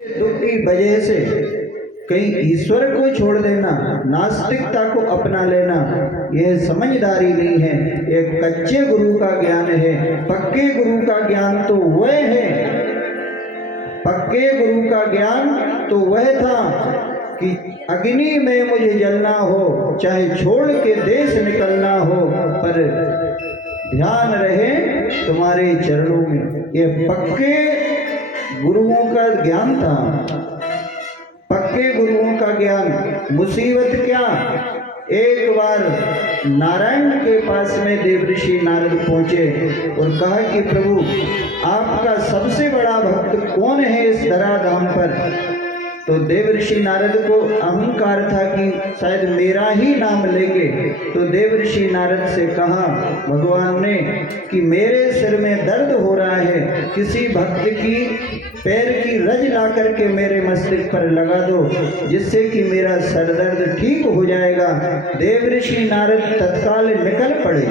दुख की वजह से कहीं ईश्वर को छोड़ देना, नास्तिकता को अपना लेना, यह समझदारी नहीं है। एक कच्चे गुरु का ज्ञान है। पक्के गुरु का ज्ञान तो वह है, पक्के गुरु का ज्ञान तो वह था कि अग्नि में मुझे जलना हो, चाहे छोड़ के देश निकलना हो, पर ध्यान रहे तुम्हारे चरणों में। यह पक्के गुरुओं का ज्ञान था, पक्के गुरुओं का ज्ञान। मुसीबत क्या, एक बार नारायण के पास में देवऋषि नारद पहुंचे और कहा कि प्रभु आपका सबसे बड़ा भक्त कौन है इस धराधाम पर। तो देवऋषि नारद को अहंकार था कि शायद मेरा ही नाम लेंगे। तो देवऋषि नारद से कहा भगवान ने कि मेरे सिर में दर्द हो रहा है, किसी भक्त की पैर की रज ला करके मेरे मस्तिष्क पर लगा दो, जिससे कि मेरा सर दर्द ठीक हो जाएगा। देवऋषि नारद तत्काल निकल पड़े।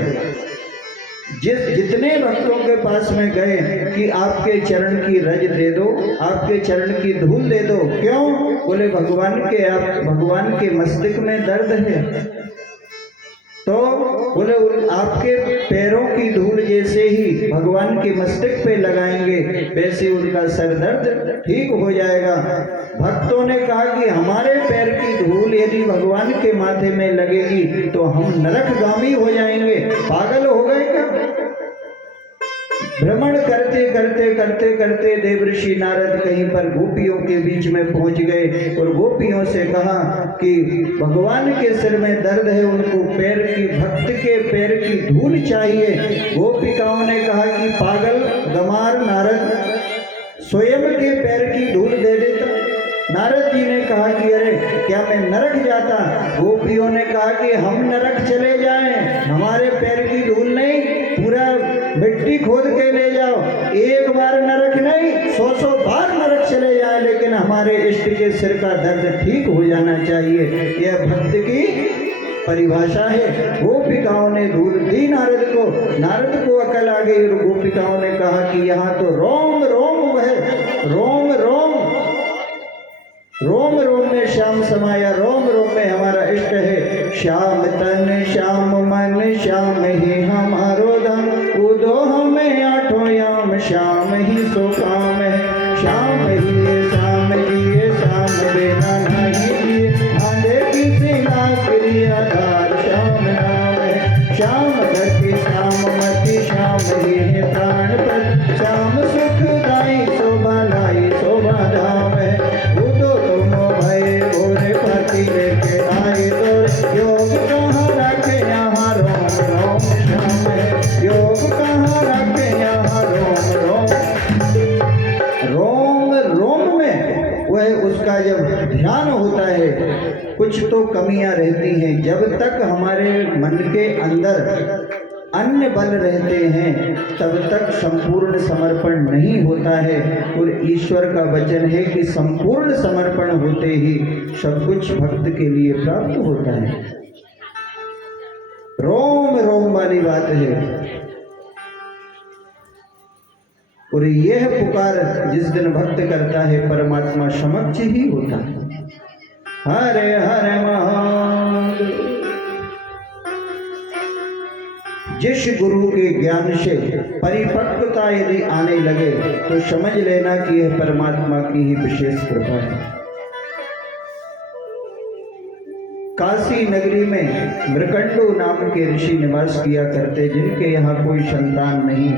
जितने भक्तों के पास में गए कि आपके चरण की रज दे दो, आपके चरण की धूल दे दो। क्यों? बोले भगवान के मस्तिष्क में दर्द है। तो बोले आपके पैरों की धूल जैसे ही भगवान के मस्तक पे लगाएंगे वैसे उनका सर दर्द ठीक हो जाएगा। भक्तों ने कहा कि हमारे पैर की धूल यदि भगवान के माथे में लगेगी तो हम नरकगामी हो जाएंगे। पागल हो गए क्या? भ्रमण करते करते करते करते देवऋषि नारद कहीं पर गोपियों के बीच में पहुंच गए और गोपियों से कहा कि भगवान के सिर में दर्द है, उनको पैर की, भक्त के पैर की धूल चाहिए। गोपिकाओं ने कहा कि पागल गमार नारद, स्वयं के पैर की धूल दे देता। नारद जी ने कहा कि अरे क्या मैं नरक जाता? गोपियों ने कहा कि हम नरक चले जाएं, हमारे पैर की धूल नहीं, पूरा मिट्टी खोद के ले जाओ। एक बार नरक नहीं, 100 बार नरक चले जाए, लेकिन हमारे इष्ट के सिर का दर्द ठीक हो जाना चाहिए। यह भक्त की परिभाषा है। गोपिकाओं ने धूल दी नारद को। नारद को अकल आ गई और गोपिकाओं ने कहा कि यहाँ तो रोम रोम है, रोम रोम रोम रोम में श्याम समाया, रोम रोम में हमारा इष्ट है। श्याम तन श्याम मन श्याम ही हमारो धन, उदो हमें आठों याम श्याम ही सो काम है। श्याम ही श्याम जी श्याम बिना नहीं जिए, आंधे किसी नाकरी आधार श्याम नाम है। श्याम गति श्याम मति श्याम ही है प्राण पर, श्याम सुखदाई शोभा लाई शोभा धाम है। लेके आए तो योग कहाँ रखे यहाँ रोम रोम श्याम है। योग कहाँ रखे यहाँ रोम रोम। रोम रोम में वह उसका जब ध्यान होता है, कुछ तो कमियां रहती हैं। जब तक हमारे मन के अंदर अन्य बल रहते हैं तब तक संपूर्ण समर्पण नहीं होता है। और ईश्वर का वचन है कि संपूर्ण समर्पण होते ही सब कुछ भक्त के लिए प्राप्त होता है। रोम रोम वाली बात है। और यह पुकार जिस दिन भक्त करता है परमात्मा समक्ष ही होता है। हरे हरे महादेव। जिस गुरु के ज्ञान से परिपक्वता यदि आने लगे तो समझ लेना कि यह परमात्मा की ही विशेष कृपा है। काशी नगरी में मृकंडू नाम के ऋषि निवास किया करते, जिनके यहाँ कोई संतान नहीं।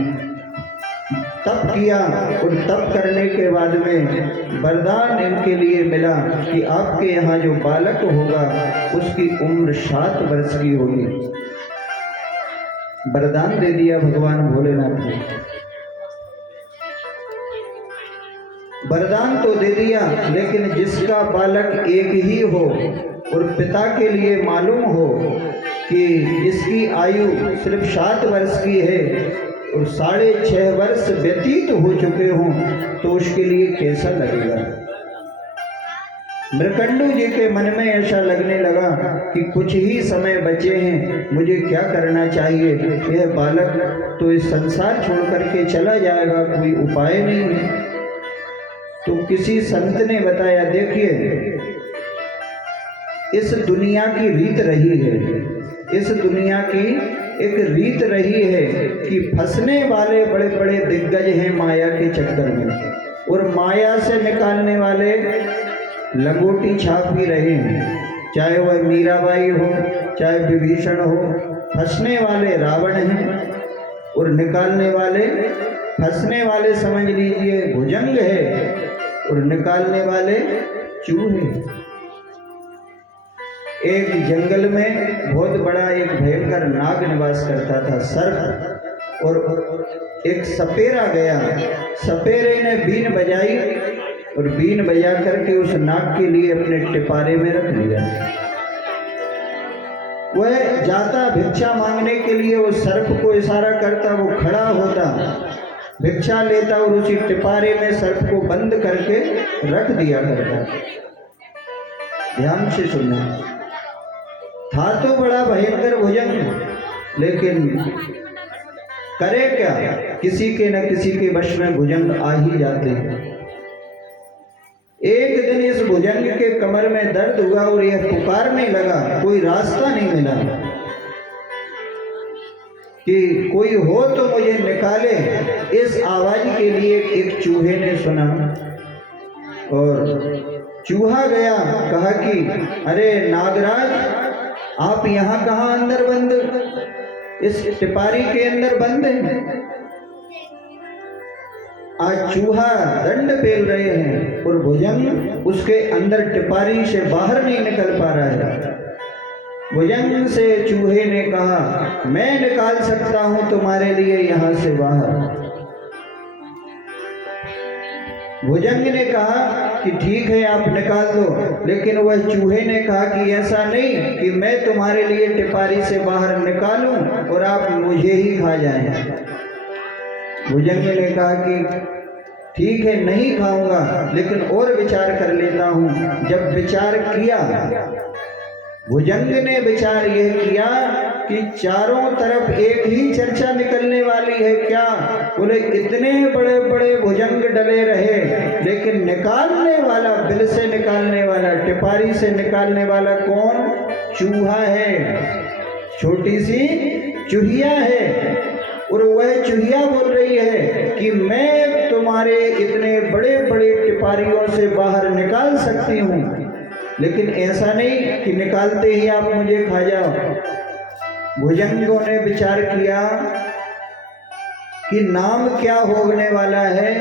तप किया और तप करने के बाद में वरदान इनके लिए मिला कि आपके यहाँ जो बालक होगा उसकी उम्र 7 वर्ष की होगी। वरदान दे दिया भगवान भोलेनाथ ने। वरदान तो दे दिया, लेकिन जिसका बालक एक ही हो और पिता के लिए मालूम हो कि इसकी आयु सिर्फ 7 वर्ष की है और 6.5 वर्ष व्यतीत हो चुके हों तो उसके लिए कैसा लगेगा। मृकंडू जी के मन में ऐसा लगने लगा कि कुछ ही समय बचे हैं, मुझे क्या करना चाहिए। यह बालक तो इस संसार छोड़ करके चला जाएगा, कोई उपाय नहीं है। तो किसी संत ने बताया, देखिए इस दुनिया की रीत रही है, इस दुनिया की एक रीत रही है कि फंसने वाले बड़े बड़े दिग्गज हैं माया के चक्कर में, और माया से निकालने वाले लंगोटी छाप ही रहे हैं, चाहे वह मीराबाई हो, चाहे विभीषण हो। फंसने वाले रावण हैं और निकालने वाले, फंसने वाले समझ लीजिए भुजंग है और निकालने वाले चूहे। एक जंगल में बहुत बड़ा एक भयंकर नाग निवास करता था, सर्प, और एक सपेरा गया। सपेरे ने बीन बजाई और बीन बजा करके उस नाग के लिए अपने टिपारे में रख लिया। वह जाता भिक्षा मांगने के लिए, उस सर्प को इशारा करता, वो खड़ा होता, भिक्षा लेता और उसी टिपारे में सर्प को बंद करके रख दिया करता। ध्यान से सुनना, था तो बड़ा भयंकर भुजंग, लेकिन करे क्या, किसी के न किसी के वश में भुजंग आ ही जाते हैं। एक दिन इस भुजंग के कमर में दर्द हुआ और यह पुकारने लगा, कोई रास्ता नहीं मिला कि कोई हो तो मुझे निकाले। इस आवाज के लिए एक चूहे ने सुना और चूहा गया, कहा कि अरे नागराज, आप यहाँ कहाँ अंदर बंद, इस टिपारी के अंदर बंद हैं। आज चूहा दंड पेल रहे हैं और भुजंग उसके अंदर टिपारी से बाहर नहीं निकल पा रहा है। भुजंग से चूहे ने कहा, मैं निकाल सकता हूं तुम्हारे लिए यहां से बाहर। भुजंग ने कहा कि ठीक है, आप निकाल दो, लेकिन वह चूहे ने कहा कि ऐसा नहीं कि मैं तुम्हारे लिए टिपारी से बाहर निकालूं और आप मुझे ही खा जाएं। भुजंग ने कहा कि ठीक है, नहीं खाऊंगा, लेकिन और विचार कर लेता हूं। जब विचार किया, भुजंग ने विचार यह किया कि चारों तरफ एक ही चर्चा निकलने वाली है क्या। बोले इतने बड़े बड़े भुजंग डले रहे, लेकिन निकालने वाला, बिल से निकालने वाला, टिपारी से निकालने वाला कौन? चूहा है, छोटी सी चूहिया है। और वह चूहिया बोल रही है कि मैं तुम्हारे इतने बड़े बड़े टिपारियों से बाहर निकाल सकती हूँ, लेकिन ऐसा नहीं कि निकालते ही आप मुझे खा जाओ। भुजंगों ने विचार किया कि नाम क्या होने वाला है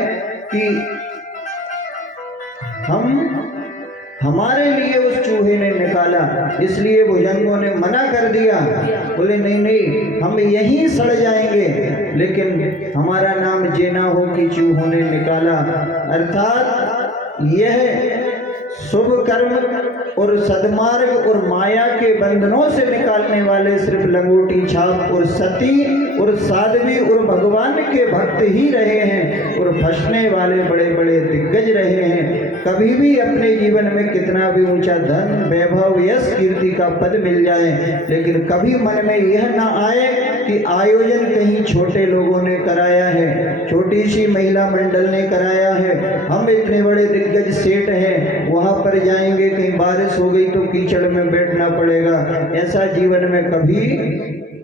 कि हमारे लिए उस चूहे ने निकाला, इसलिए भुजंगों ने मना कर दिया। बोले नहीं नहीं, हम यहीं सड़ जाएंगे, लेकिन हमारा नाम ये ना हो कि चूहों ने निकाला। अर्थात यह शुभ कर्म और सद्मार्ग और माया के बंधनों से निकालने वाले सिर्फ लंगोटी छाप और सती और साध्वी और भगवान के भक्त ही रहे हैं, और फंसने वाले बड़े बड़े दिग्गज रहे हैं। कभी भी अपने जीवन में कितना भी ऊंचा धन, वैभव, यश, कीर्ति का पद मिल जाए, लेकिन कभी मन में यह ना आए कि आयोजन कहीं छोटे लोगों ने कराया है, छोटी सी महिला मंडल ने कराया है, हम इतने बड़े दिग्गज सेठ हैं, वहां पर जाएंगे, कहीं बारिश हो गई तो कीचड़ में बैठना पड़ेगा। ऐसा जीवन में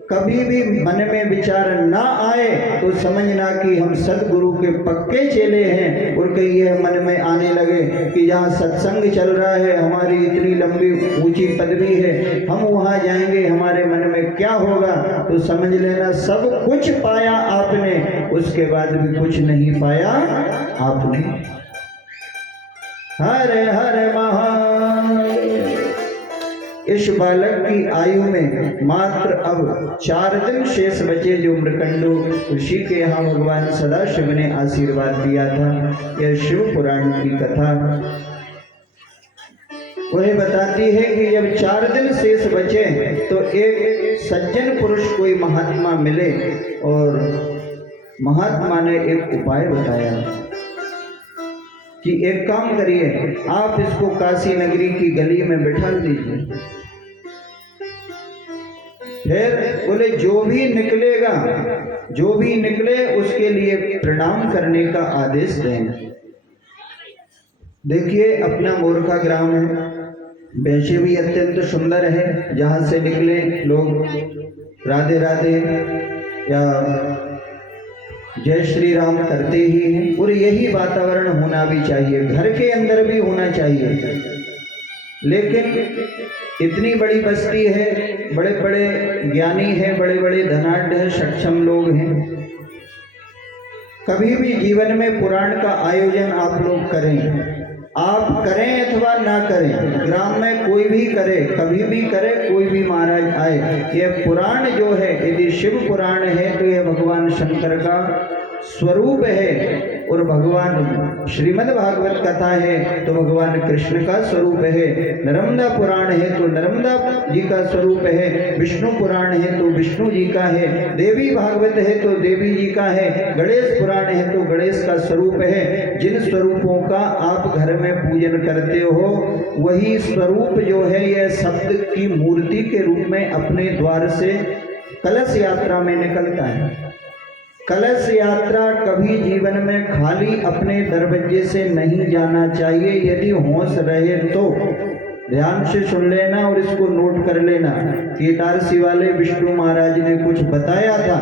कभी भी मन में विचार ना आए तो समझना कि हम सदगुरु के पक्के चेले हैं। और कहीं यह मन में आने लगे कि जहाँ सत्संग चल रहा है, हमारी इतनी लंबी ऊंची पदवी है, हम वहाँ जाएंगे, हमारे मन में क्या होगा, तो समझ लेना सब कुछ पाया आपने, उसके बाद भी कुछ नहीं पाया आपने। हरे हरे महादेव। इस बालक की आयु में मात्र अब 4 दिन शेष बचे, जो मृकंडू ऋषि के यहाँ भगवान सदाशिव ने आशीर्वाद दिया था। यह शिव पुराण की कथा वह बताती है कि जब 4 दिन शेष बचे तो एक सज्जन पुरुष, कोई महात्मा मिले, और महात्मा ने एक उपाय बताया कि एक काम करिए, आप इसको काशी नगरी की गली में बिठा दीजिए, फिर बोले जो भी निकलेगा, जो भी निकले उसके लिए प्रणाम करने का आदेश देंगे। देखिए अपना मोरखा ग्राम है, वैसे भी अत्यंत सुंदर है, जहाँ से निकले लोग राधे राधे या जय श्री राम करते ही हैं। और यही वातावरण होना भी चाहिए, घर के अंदर भी होना चाहिए। लेकिन इतनी बड़ी बस्ती है, बड़े बड़े ज्ञानी हैं, बड़े बड़े धनाढ्य हैं, सक्षम लोग हैं, कभी भी जीवन में पुराण का आयोजन आप लोग करें, आप करें अथवा ना करें, ग्राम में कोई भी करे, कभी भी करे, कोई भी महाराज आए, ये पुराण जो है यदि शिव पुराण है तो यह भगवान शंकर का स्वरूप है, और भगवान श्रीमद् भागवत कथा है तो भगवान कृष्ण का स्वरूप है, नर्मदा पुराण है तो नर्मदा जी का स्वरूप है, विष्णु पुराण है तो विष्णु जी का है, देवी भागवत है तो देवी जी का है, गणेश पुराण है तो गणेश का स्वरूप है। जिन स्वरूपों का आप घर में पूजन करते हो वही स्वरूप जो है यह शब्द की मूर्ति के रूप में अपने द्वार से कलश यात्रा में निकलता है। कलश यात्रा कभी जीवन में खाली अपने दरवाजे से नहीं जाना चाहिए। यदि होश रहे तो ध्यान से सुन लेना और इसको नोट कर लेना। केदारसी वाले विष्णु महाराज ने कुछ बताया था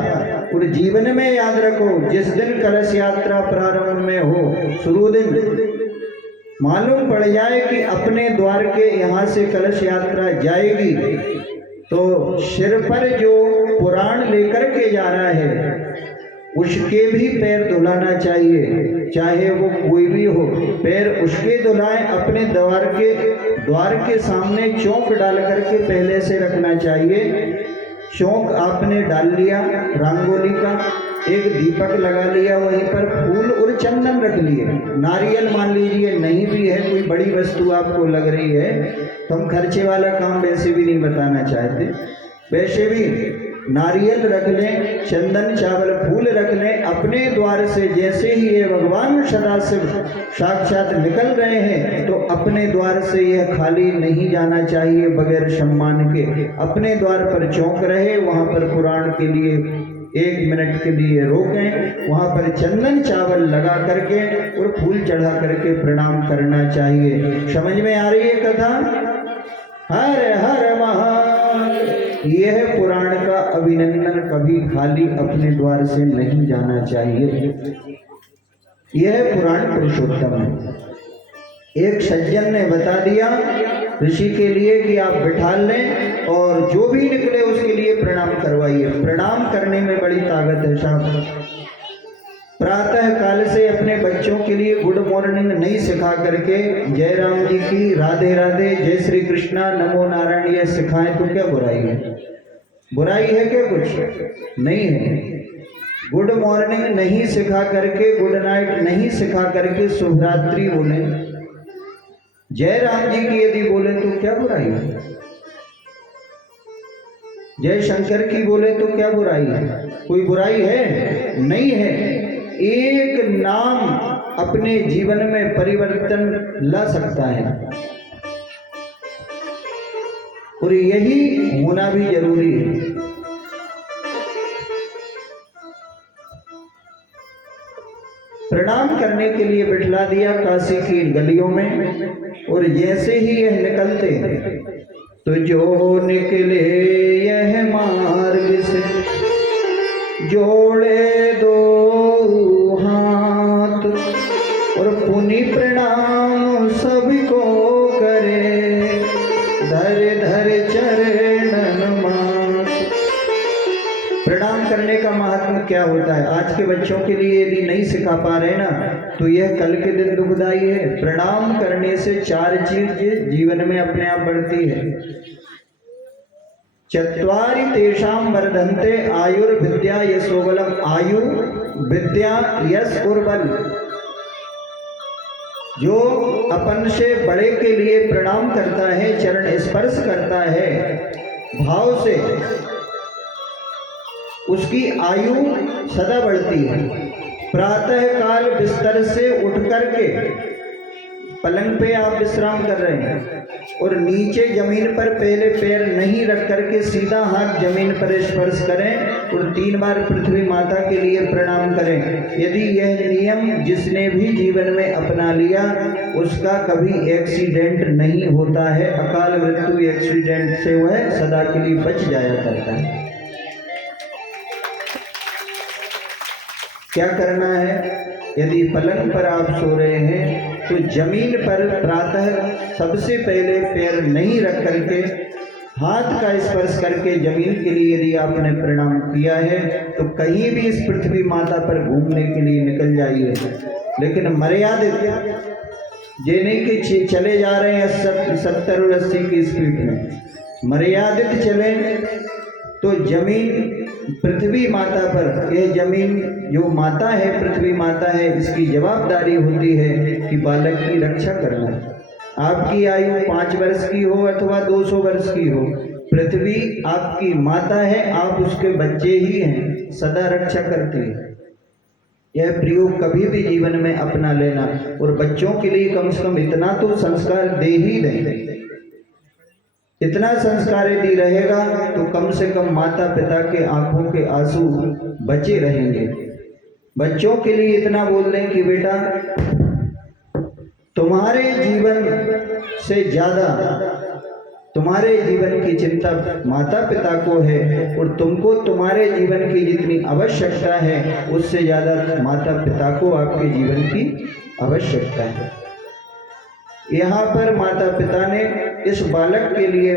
और जीवन में याद रखो, जिस दिन कलश यात्रा प्रारंभ में हो, शुरू दिन मालूम पड़ जाए कि अपने द्वार के यहाँ से कलश यात्रा जाएगी तो सिर पर जो पुराण लेकर के जा रहा है उसके भी पैर धुलाना चाहिए, चाहे वो कोई भी हो, पैर उसके धुलाएं। अपने द्वार के सामने चौक डाल करके पहले से रखना चाहिए। चौक आपने डाल लिया, रंगोली का एक दीपक लगा लिया, वहीं पर फूल और चंदन रख लिए, नारियल मान लीजिए, नहीं भी है कोई बड़ी वस्तु आपको लग रही है तो हम खर्चे वाला काम वैसे भी नहीं बताना चाहते, वैसे भी नारियल रख लें, चंदन चावल फूल रख लें। अपने द्वार से जैसे ही ये भगवान सदाशिव साक्षात निकल रहे हैं तो अपने द्वार से यह खाली नहीं जाना चाहिए बगैर सम्मान के। अपने द्वार पर चौक रहे, वहाँ पर पुराण के लिए 1 मिनट के लिए रोकें, वहाँ पर चंदन चावल लगा करके और फूल चढ़ा करके प्रणाम करना चाहिए। समझ में आ रही है कथा? हर हर महादेव। यह पुराण का अभिनंदन कभी खाली अपने द्वार से नहीं जाना चाहिए। यह पुराण पुरुषोत्तम है। एक सज्जन ने बता दिया ऋषि के लिए कि आप बिठा लें और जो भी निकले उसके लिए प्रणाम करवाइए। प्रणाम करने में बड़ी ताकत है साहब। प्रातः काल से अपने बच्चों के लिए गुड मॉर्निंग नहीं सिखा करके जय राम जी की, राधे राधे, जय श्री कृष्णा, नमो नारायण यह सिखाएं तो क्या बुराई है? बुराई है क्या? कुछ नहीं है। गुड मॉर्निंग नहीं सिखा करके, गुड नाइट नहीं सिखा करके शुभ रात्रि बोले, जय राम जी की यदि बोले तो क्या बुराई है? जय शंकर की बोले तो क्या बुराई है? कोई बुराई है? नहीं है। एक नाम अपने जीवन में परिवर्तन ला सकता है और यही होना भी जरूरी है। प्रणाम करने के लिए बिठला दिया काशी की गलियों में, और जैसे ही यह निकलते तो जो निकले यह मार्ग से जोड़े दो हाथ और पुनि प्रणाम सबको करे, धर धर चरणन माथ। प्रणाम करने का महात्मा क्या होता है? आज के बच्चों के लिए यदि नहीं सिखा पा रहे ना तो यह कल के दिन दुखदाई है। प्रणाम करने से 4 चीज जीवन में अपने आप बढ़ती है। चत्वारि तेषां वर्धन्ते आयुर्विद्या यशोबलम। आयु, विद्या, यश और बल। जो अपन से बड़े के लिए प्रणाम करता है, चरण स्पर्श करता है भाव से, उसकी आयु सदा बढ़ती है। प्रातः काल बिस्तर से उठ करके पलंग पे आप विश्राम कर रहे हैं और नीचे जमीन पर पहले पैर नहीं रख करके सीधा हाथ जमीन पर स्पर्श करें और 3 बार पृथ्वी माता के लिए प्रणाम करें। यदि यह नियम जिसने भी जीवन में अपना लिया उसका कभी एक्सीडेंट नहीं होता है, अकाल मृत्यु एक्सीडेंट से वह सदा के लिए बच जाया करता है। क्या करना है? यदि पलंग पर आप सो रहे हैं तो जमीन पर प्रातः सबसे पहले पैर नहीं रख करके हाथ का स्पर्श करके जमीन के लिए यदि आपने प्रणाम किया है तो कहीं भी इस पृथ्वी माता पर घूमने के लिए निकल जाइए, लेकिन मर्यादित ये नहीं कि चले जा रहे हैं 70 और 80 की स्पीड में, मर्यादित चले तो जमीन पृथ्वी माता पर, यह जमीन जो माता है पृथ्वी माता है, इसकी जवाबदारी होती है कि बालक की रक्षा करना। आपकी आयु 5 वर्ष की हो अथवा 200 वर्ष की हो, पृथ्वी आपकी माता है, आप उसके बच्चे ही हैं, सदा रक्षा करती है। यह प्रयोग कभी भी जीवन में अपना लेना और बच्चों के लिए कम से कम इतना तो संस्कार दे ही दें। इतना संस्कार यदि रहेगा तो कम से कम माता पिता के आंखों के आंसू बचे रहेंगे। बच्चों के लिए इतना बोल दें कि बेटा तुम्हारे जीवन से ज्यादा तुम्हारे जीवन की चिंता माता पिता को है और तुमको तुम्हारे जीवन की जितनी आवश्यकता है उससे ज्यादा माता पिता को आपके जीवन की आवश्यकता है। यहाँ पर माता पिता ने इस बालक के लिए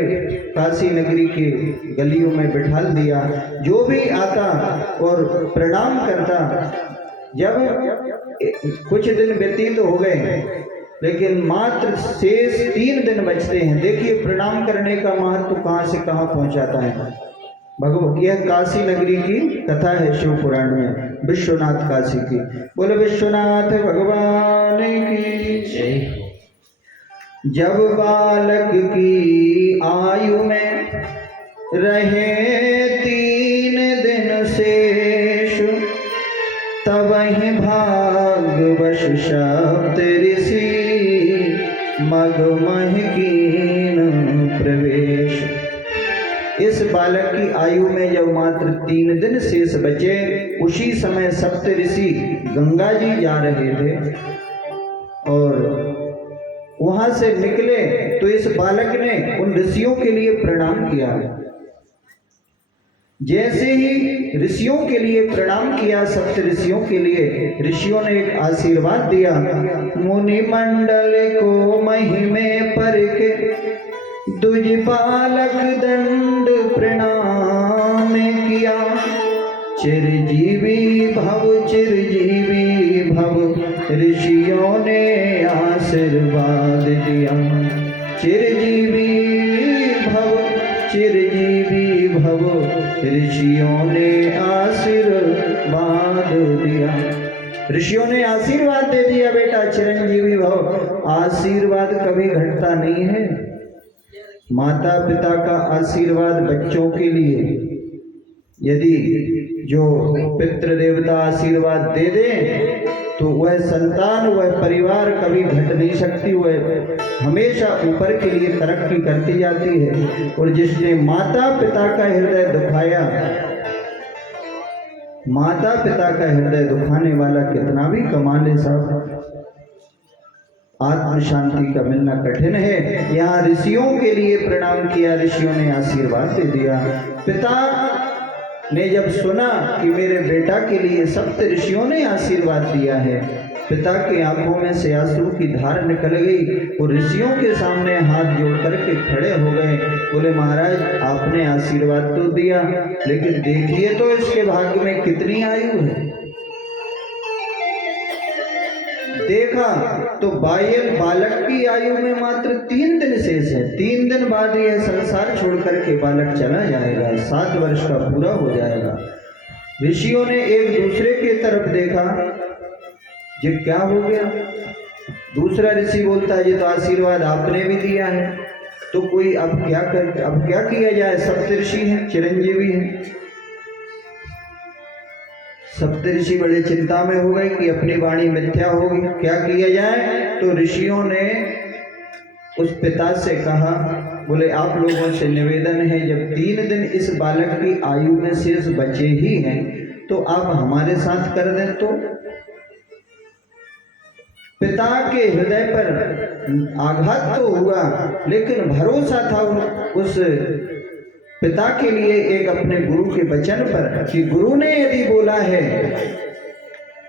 काशी नगरी के गलियों में बिठा दिया। जो भी आता और प्रणाम करता, जब कुछ दिन व्यतीत हो गए लेकिन मात्र शेष 3 दिन बचते हैं। देखिए प्रणाम करने का महत्व कहाँ से कहाँ पहुँचाता है भगवत। यह काशी नगरी की कथा है शिव पुराण में, विश्वनाथ काशी की। बोले विश्वनाथ भगवान की जय। जब बालक की आयु में रहे 3 दिन शेष, तब ही भागवश शब्द ऋषि मगमह कीन प्रवेश। इस बालक की आयु में जब मात्र 3 दिन शेष बचे, उसी समय सप्त ऋषि गंगा जी जा रहे थे और वहां से निकले तो इस बालक ने उन ऋषियों के लिए प्रणाम किया। जैसे ही ऋषियों के लिए प्रणाम किया, सप्त ऋषियों के लिए, ऋषियों ने एक आशीर्वाद दिया। मुनि मंडल को महिमे परखे, दुज बालक दंड प्रणाम किया। चिरजीवी भव ऋषियों ने आशीर्वाद दिया। चिरजीवी भव ऋषियों ने आशीर्वाद दिया। ऋषियों ने आशीर्वाद दे दिया, बेटा चिरंजीवी भव। आशीर्वाद कभी घटता नहीं है। माता पिता का आशीर्वाद बच्चों के लिए, यदि जो पितृ देवता आशीर्वाद दे दे तो वह संतान, वह परिवार कभी घट नहीं सकती, वह हमेशा ऊपर के लिए तरक्की करती जाती है। और जिसने माता पिता का हृदय दुखाया, माता पिता का हृदय दुखाने वाला कितना भी कमा ले साहब, आत्म शांति का मिलना कठिन है। यहाँ ऋषियों के लिए प्रणाम किया, ऋषियों ने आशीर्वाद दे दिया। पिता ने जब सुना कि मेरे बेटा के लिए सप्त ऋषियों ने आशीर्वाद दिया है, पिता की आंखों में से आंसू की धार निकल गई और ऋषियों के सामने हाथ जोड़ करके खड़े हो गए। बोले महाराज आपने आशीर्वाद तो दिया, लेकिन देखिए तो इसके भाग्य में कितनी आयु है। देखा तो बालक की आयु में मात्र 3 दिन शेष है। 3 दिन बाद यह संसार छोड़ करके बालक चला जाएगा, 7 वर्ष का पूरा हो जाएगा। ऋषियों ने एक दूसरे की तरफ देखा, ये क्या हो गया। दूसरा ऋषि बोलता है ये तो आशीर्वाद आपने भी दिया है, तो कोई अब क्या किया जाए। सप्त ऋषि हैं, चिरंजीवी हैं, सप्तऋषि बड़े चिंता में हो गए कि अपनी वाणी मिथ्या होगी, क्या किया जाए। तो ऋषियों ने उस पिता से कहा, बोले आप लोगों से निवेदन है, जब 3 दिन इस बालक की आयु में शेष बचे ही हैं तो आप हमारे साथ कर दें। तो पिता के हृदय पर आघात तो हुआ, लेकिन भरोसा था उस पिता के लिए एक अपने गुरु के वचन पर कि गुरु ने यदि बोला है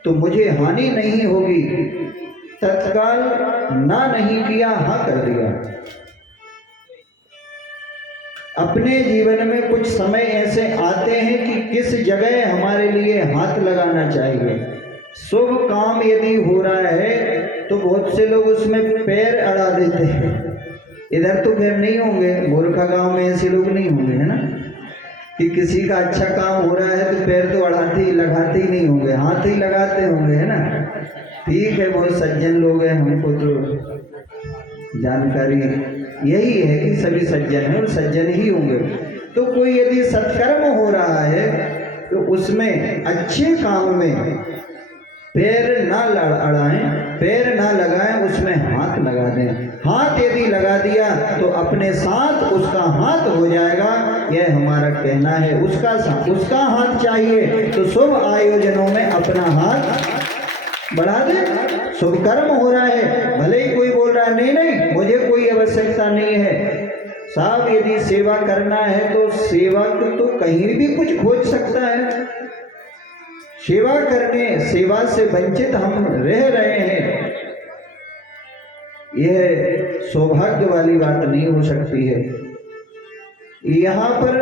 तो मुझे हानि नहीं होगी। तत्काल ना नहीं किया, हाँ कर दिया। अपने जीवन में कुछ समय ऐसे आते हैं कि किस जगह हमारे लिए हाथ लगाना चाहिए। शुभ काम यदि हो रहा है तो बहुत से लोग उसमें पैर अड़ा देते हैं। इधर तो खैर नहीं होंगे, मूर्खा गांव में ऐसे लोग नहीं होंगे, है ना, कि किसी का अच्छा काम हो रहा है तो पैर तो अड़ाते ही लगाते ही नहीं होंगे, हाथ ही लगाते होंगे, है ना। ठीक है, बहुत सज्जन लोग हैं, हमको तो जानकारी यही है कि सभी सज्जन हैं और सज्जन ही होंगे। तो कोई यदि सत्कर्म हो रहा है तो उसमें अच्छे काम में पैर ना अड़ाएं, पैर ना लगाएं, उसमें हाथ लगा दें। हाथ यदि लगा दिया तो अपने साथ उसका हाथ हो जाएगा, यह हमारा कहना है। उसका हाथ चाहिए तो शुभ आयोजनों में अपना हाथ बढ़ा दे। शुभ कर्म हो रहा है, भले ही कोई बोल रहा है नहीं नहीं मुझे कोई आवश्यकता नहीं है। साहब यदि सेवा करना है तो सेवक तो कहीं भी कुछ खोज सकता है। सेवा करने, सेवा से वंचित हम रह रहे हैं, यह सौभाग्य वाली बात नहीं हो सकती है। यहाँ पर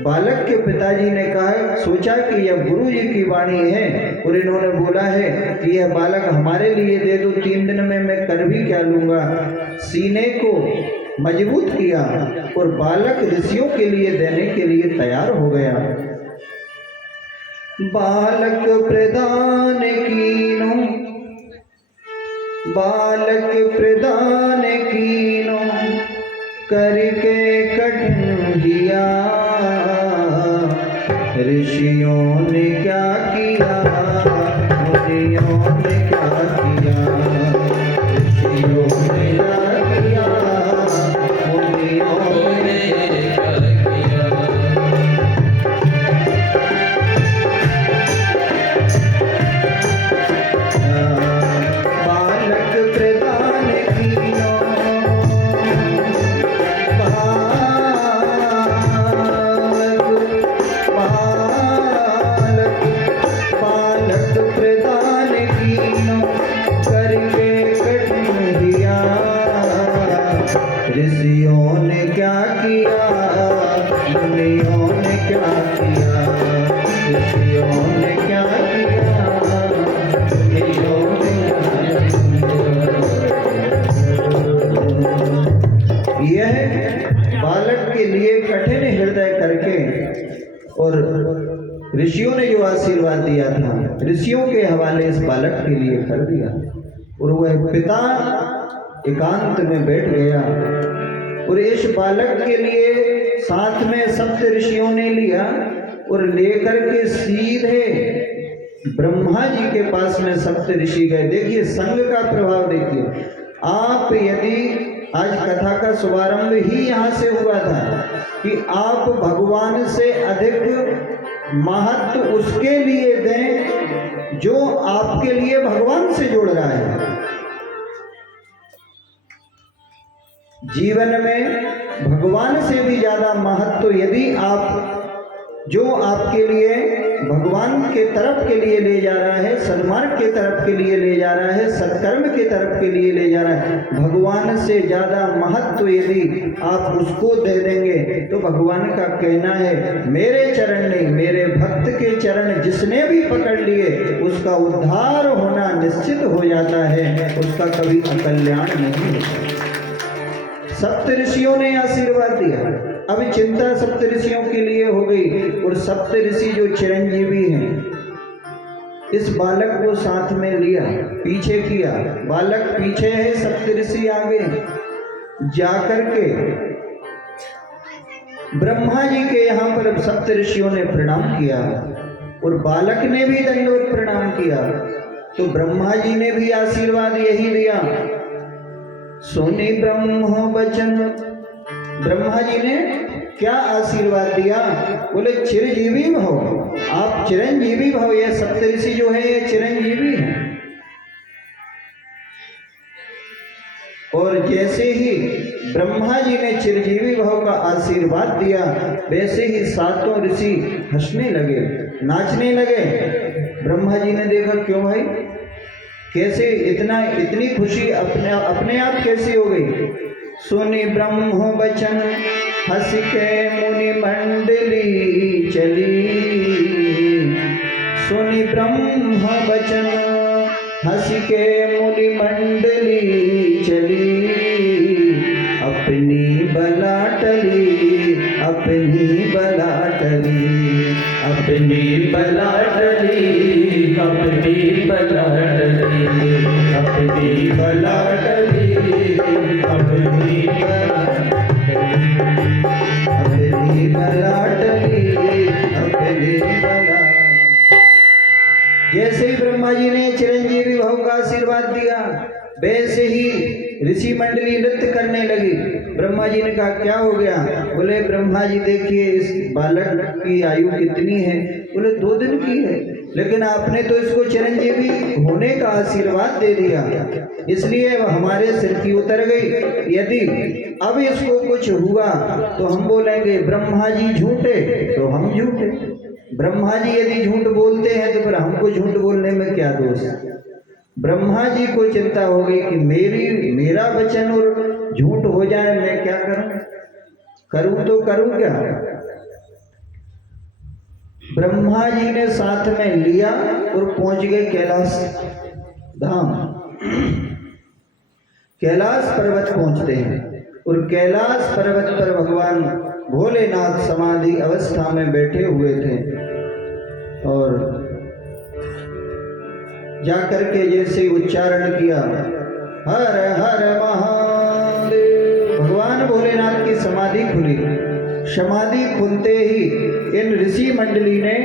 बालक के पिताजी ने कहा, सोचा कि यह गुरु जी की वाणी है और इन्होंने बोला है कि यह बालक हमारे लिए दे दो, 3 दिन में मैं कर भी क्या लूँगा। सीने को मजबूत किया और बालक ऋषियों के लिए देने के लिए तैयार हो गया। बालक प्रदान कीनो, बालक प्रदान कीनो, करके कठिन हिया, ऋषियों ने क्या किया, मुनियों ने क्या किया, ऋषियों ने क्या किया, मुनियों ने क्या किया। बालक प्रदान कीनो, बालक प्रदान कीनो, करके कठिन हिया, ऋषियों ने क्या किया, मुनियों ने क्या किया, ऋषियों ने क्या किया, मुनियों ने क्या किया। यह बालक के लिए कठिन हृदय करके और ऋषियों ने जो आशीर्वाद दिया था, ऋषियों के हवाले इस बालक के लिए कर दिया। और वह पिता एकांत में बैठ गया और इस बालक के लिए साथ में सप्त ऋषियों ने लिया और लेकर के सीधे ब्रह्मा जी के पास में सप्त ऋषि गए। देखिए संग का प्रभाव देखिए। आप यदि आज कथा का शुभारंभ ही यहाँ से हुआ था कि आप भगवान से अधिक महत्व उसके लिए दें जो आपके लिए भगवान से जुड़ रहा है। जीवन में भगवान से भी ज्यादा महत्व यदि आप जो आपके लिए भगवान के तरफ के लिए ले जा रहा है, सन्मार्ग के तरफ के लिए ले जा रहा है, सत्कर्म के तरफ के लिए ले जा रहा है, भगवान से ज्यादा महत्व यदि आप उसको दे देंगे तो भगवान का कहना है मेरे चरण नहीं, मेरे भक्त के चरण जिसने भी पकड़ लिए उसका उद्धार होना निश्चित हो जाता है, उसका कभी अकल्याण नहीं होता। सप्त ऋषियों ने आशीर्वाद दिया। अब चिंता सप्त ऋषियों के लिए हो गई और सप्त ऋषि जो चिरंजीवी हैं इस बालक को साथ में लिया, पीछे किया। बालक पीछे है, सप्त ऋषि आगे जाकर के ब्रह्मा जी के यहाँ पर सप्त ऋषियों ने प्रणाम किया और बालक ने भी दंडवत प्रणाम किया। तो ब्रह्मा जी ने भी आशीर्वाद यही दिया, सुनि ब्रह्म वचन। ब्रह्मा जी ने क्या आशीर्वाद दिया? बोले चिरंजीवी भव, आप चिरंजीवी भव। ये सप्तऋषि जो है ये चिरंजीवी है। और जैसे ही ब्रह्मा जी ने चिरंजीवी भव का आशीर्वाद दिया, वैसे ही सातों ऋषि हंसने लगे, नाचने लगे। ब्रह्मा जी ने देखा, क्यों भाई, कैसे इतनी खुशी अपने आप कैसी हो गई? सुनि ब्रह्म वचन हंस के मुनि मंडली चली। सुनि ब्रह्म वचन हंस के मुनि मंडली चली। अपनी बला टली, अपनी बला टली, अपनी बला टली, अपनी बला टली, अपनी बला टली, अपनी बला टली, अपनी बला। जैसे ही ब्रह्मा जी ने चिरंजीवी भव का आशीर्वाद दिया, वैसे ही ऋषि मंडली नृत्य करने लगी। ब्रह्मा जी ने कहा, क्या हो गया? बोले ब्रह्मा जी देखिए, इस बालक की आयु कितनी है? बोले 2 दिन की है, लेकिन आपने तो इसको चिरंजीवी होने का आशीर्वाद दे दिया, इसलिए वह हमारे सिर की उतर गई। यदि अब इसको कुछ हुआ तो हम बोलेंगे ब्रह्मा जी झूठे, तो हम झूठे। ब्रह्मा जी यदि झूठ बोलते हैं तो फिर हमको झूठ बोलने में क्या दोष है? ब्रह्मा जी को चिंता हो गई कि मेरा वचन और झूठ हो जाए, मैं क्या करूं? करूं तो करूं क्या? ब्रह्मा जी ने साथ में लिया और पहुंच गए कैलाश धाम। कैलाश पर्वत पहुंचते हैं और कैलाश पर्वत पर भगवान भोलेनाथ समाधि अवस्था में बैठे हुए थे। और जाकर के जैसे उच्चारण किया, हर हर महादेव, भगवान भोलेनाथ की समाधि खुली। समाधि खुलते ही इन ऋषि मंडली ने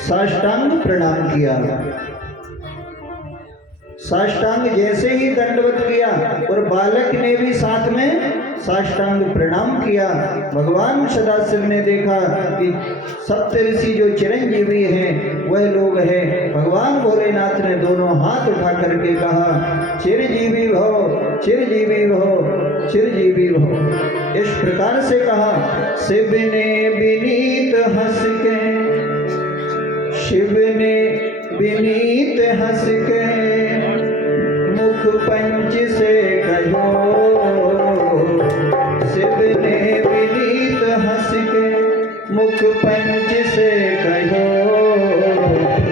साष्टांग प्रणाम किया। साष्टांग जैसे ही दंडवत किया और बालक ने भी साथ में साष्टांग प्रणाम किया। भगवान सदाशिव ने देखा कि सप्तऋषि जो चिरंजीवी हैं वह लोग हैं। भगवान भोलेनाथ ने दोनों हाथ उठा करके कहा, चिरंजीवी भव, चिरंजीवी भव, चिरंजीवी भव। इस प्रकार से कहा। शिव ने विनीत हंस के, शिव ने विनीत हंस के मुख पंच से कहो। शिव ने विनीत हंस के मुख पंच से कहो,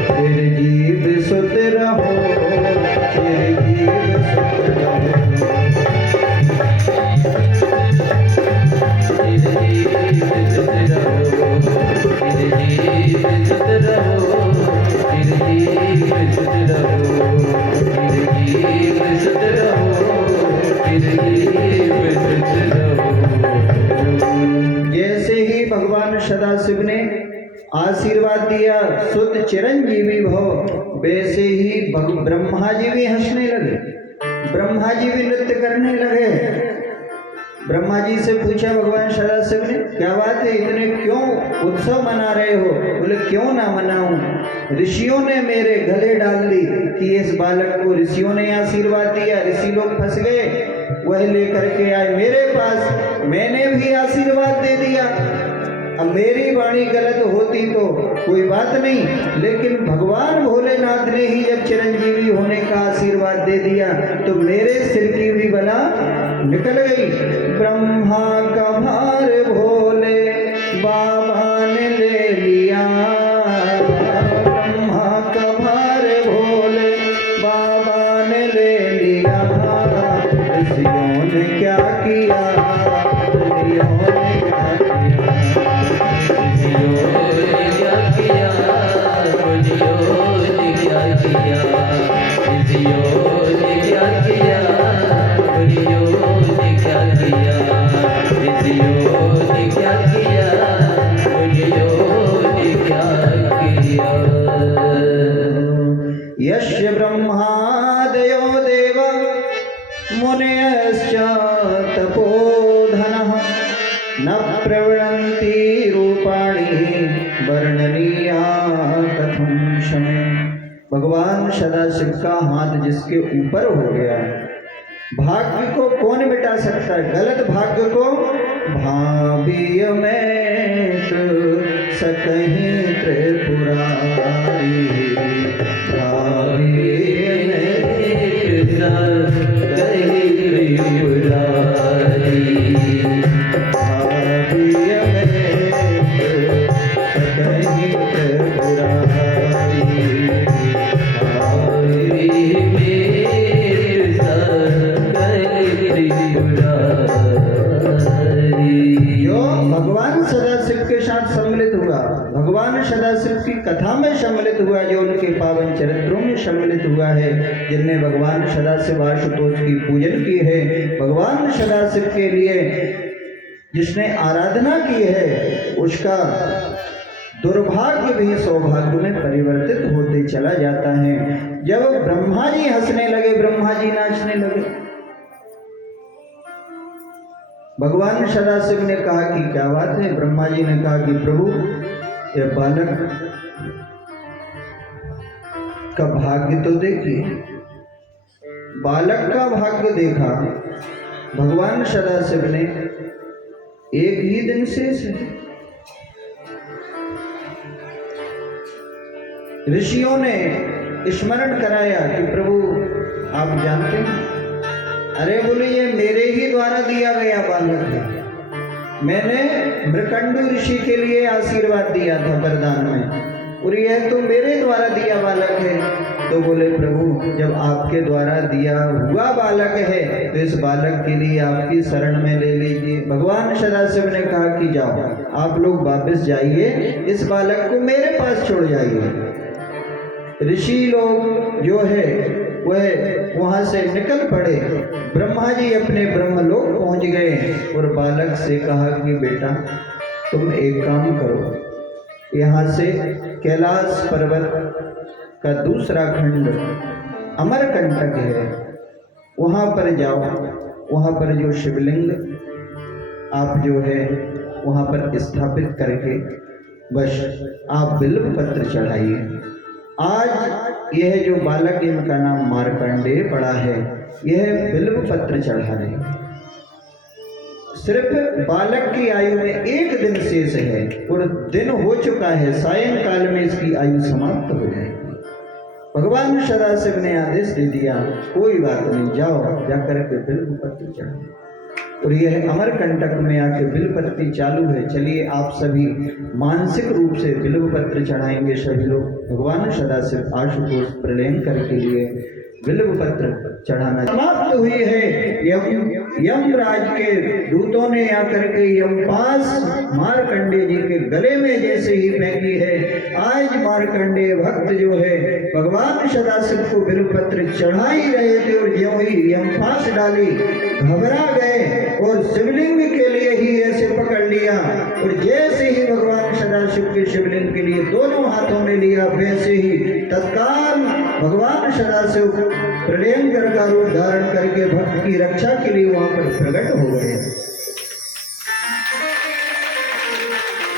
चिरंजीव सुत रहो, चिरंजीव सुत रहो, चिरंजीव सुत रहो, चिरंजीव सुत रहो, चिरंजीव सुत रहो, चिरंजीव सुत रहो, चिरंजीव सुत रहो। जैसे ही भगवान सदाशिव ने आशीर्वाद दिया, सुत चिरंजीवी भव, वैसे ही ब्रह्मा जी भी हंसने लगे, ब्रह्मा जी भी नृत्य करने लगे। ब्रह्मा जी से पूछा भगवान सदाशिव ने, क्या बात है, इतने क्यों उत्सव मना रहे हो? बोले क्यों ना मनाऊं, ऋषियों ने मेरे गले डाल दी कि इस बालक को ऋषियों ने आशीर्वाद दिया, ऋषि लोग फंस गए, वह लेकर के आए मेरे पास, मैंने भी आशीर्वाद दे दिया। अब मेरी वाणी गलत होती तो कोई बात नहीं, लेकिन भगवान भोलेनाथ ने ही जब चिरंजीवी होने का आशीर्वाद दे दिया तो मेरे सिर की भी बला निकल गई। ब्रह्मा का भार भोले बाबा ने ले लिया, ब्रह्मा का भार भोले बाबा ने ले लिया। ऋषियों ने क्या किया, ऋषियों ने क्या किया, ऋषियों ने क्या किया, ऋषियों ने क्या किया, ऋषियों ने क्या किया, ऋषियों ने क्या किया, ऋषियों ने यस्य ब्रह्मादयो देवा मुनयश्च तपोधनः न प्रवृणन्ति रूपाणि वर्णनीया कथं शमे। भगवान सदाशिव का हाथ जिसके ऊपर हो गया, भाग्य को कौन मिटा सकता है? गलत भाग्य को भाविय में सकहीं त्रिपुरारी, भाविय में सकहीं त्रिपुरारी, भाविय में सकहीं त्रिपुरारी, भगवान सदाशिव के साथ सम्मिलित हुआ, भगवान सदाशिव की कथा में सम्मिलित हुआ, जो उनके पावन चरित्रों में सम्मिलित हुआ है, जिनने भगवान सदाशिव आशुतोष की पूजन की है, भगवान सदाशिव के लिए जिसने आराधना की है, उसका दुर्भाग्य भी सौभाग्य में परिवर्तित होते चला जाता है। जब ब्रह्मा जी हंसने लगे, ब्रह्मा जी नाचने लगे, भगवान सदाशिव ने कहा कि क्या बात है? ब्रह्मा जी ने कहा कि प्रभु, ये बालक का भाग्य तो देखिए। बालक का भाग्य देखा भगवान सदाशिव ने, एक ही दिन शेष है। ऋषियों ने स्मरण कराया कि प्रभु आप जानते हैं, अरे बोले ये मेरे ही द्वारा दिया गया बालक है, मैंने मृकंडू ऋषि के लिए आशीर्वाद दिया था वरदान में, और यह तो मेरे द्वारा दिया बालक है। तो बोले प्रभु, जब आपके द्वारा दिया हुआ बालक है तो इस बालक के लिए आपकी शरण में ले लीजिए। भगवान सदाशिव ने कहा कि जाओ, आप लोग वापस जाइए, इस बालक को मेरे पास छोड़ जाइए। ऋषि लोग जो है वह वहां से निकल पड़े। ब्रह्मा जी अपने ब्रह्मलोक पहुंच गए और बालक से कहा कि बेटा तुम एक काम करो, यहाँ से कैलाश पर्वत का दूसरा खंड अमरकंटक है, वहाँ पर जाओ, वहाँ पर जो शिवलिंग आप जो है वहाँ पर स्थापित करके बस आप बिल्व पत्र चढ़ाइए। आज यह जो बालक, इनका नाम मार्कंडेय पड़ा है, यह बिल्व पत्र चढ़ा रहे। सिर्फ बालक की आयु में एक दिन शेष है और दिन हो चुका है, सायंकाल में इसकी आयु समाप्त हो जाएगी। भगवान सदाशिव ने आदेश दे दिया, कोई बात नहीं, जाओ जाकर के बिल्व पत्र चढ़ाओ। और यह अमरकंटक में आके बिल्वपत्ति चालू है। चलिए आप सभी मानसिक रूप से बिल्वपत्र चढ़ाएंगे। सभी लोग भगवान सदाशिव आशुतोष प्रलयंकर के लिए बिल्वपत्र चढ़ाना समाप्त हुई है। यमराज के दूतों ने आकर के यमपाश मार्कंडेय जी के गले में जैसे ही फेंकी है, आज मार्कंडेय भक्त जो है भगवान सदाशिव को बिल्वपत्र चढ़ा ही रहे थे और ज्यों ही यमपाश डाली घबरा गए और शिवलिंग के लिए ही ऐसे पकड़ लिया, और जैसे ही भगवान सदाशिव के शिवलिंग के लिए दोनों हाथों में लिया, वैसे ही तत्काल भगवान सदाशिव प्रलयंकर का रूप धारण करके भक्त की रक्षा के लिए वहां पर प्रकट हो गए।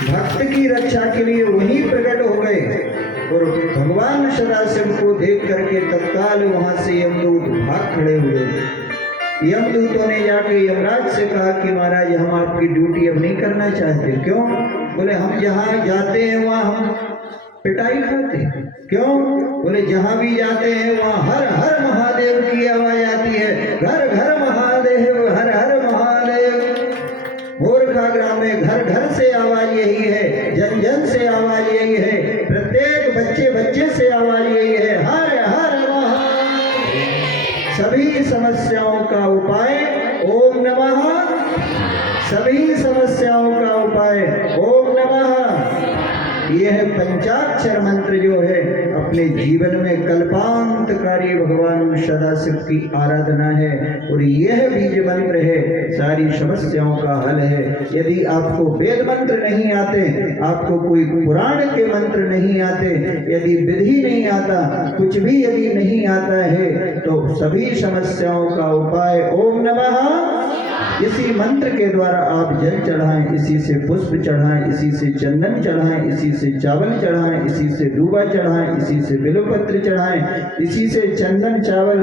भक्त की रक्षा के लिए वहीं प्रकट हो गए और भगवान सदाशिव को देख करके तत्काल वहां से यमदूत भाग खड़े हुए। यमदूतों ने जाके यमराज से कहा कि महाराज हम आपकी ड्यूटी अब नहीं करना चाहते। क्यों? बोले हम जहाँ जाते हैं वहाँ हम पिटाई खाते हैं। क्यों? बोले जहाँ भी जाते हैं वहाँ हर हर महादेव की आवाज आती है, घर घर महादेव, हर हर महादेव। मूर्खा ग्राम में घर घर से आवाज यही है, जन जन से आवाज यही है, प्रत्येक बच्चे बच्चे से आवाज यही है, हर हर महादेव। सभी समस्याओं का उपाय ओम नमः, सभी समस्याओं का उपाय ओम नमः। यह पंचाक्षर मंत्र जो है अपने जीवन में कल्पांतकारी भगवान सदाशिव की आराधना है और यह बीज मंत्र है, सारी समस्याओं का हल है। यदि आपको वेद मंत्र नहीं आते, आपको कोई पुराण के मंत्र नहीं आते, यदि विधि नहीं आता, कुछ भी यदि नहीं आता है, तो सभी समस्याओं का उपाय ओम नमः इसी मंत्र के द्वारा आप जल चढ़ाएं, इसी से पुष्प चढ़ाएं, इसी से चंदन चढ़ाएं, इसी से चावल चढ़ाएं, इसी से दूबा चढ़ाएं, इसी से बिल्वपत्र चढ़ाएं, इसी से चंदन चावल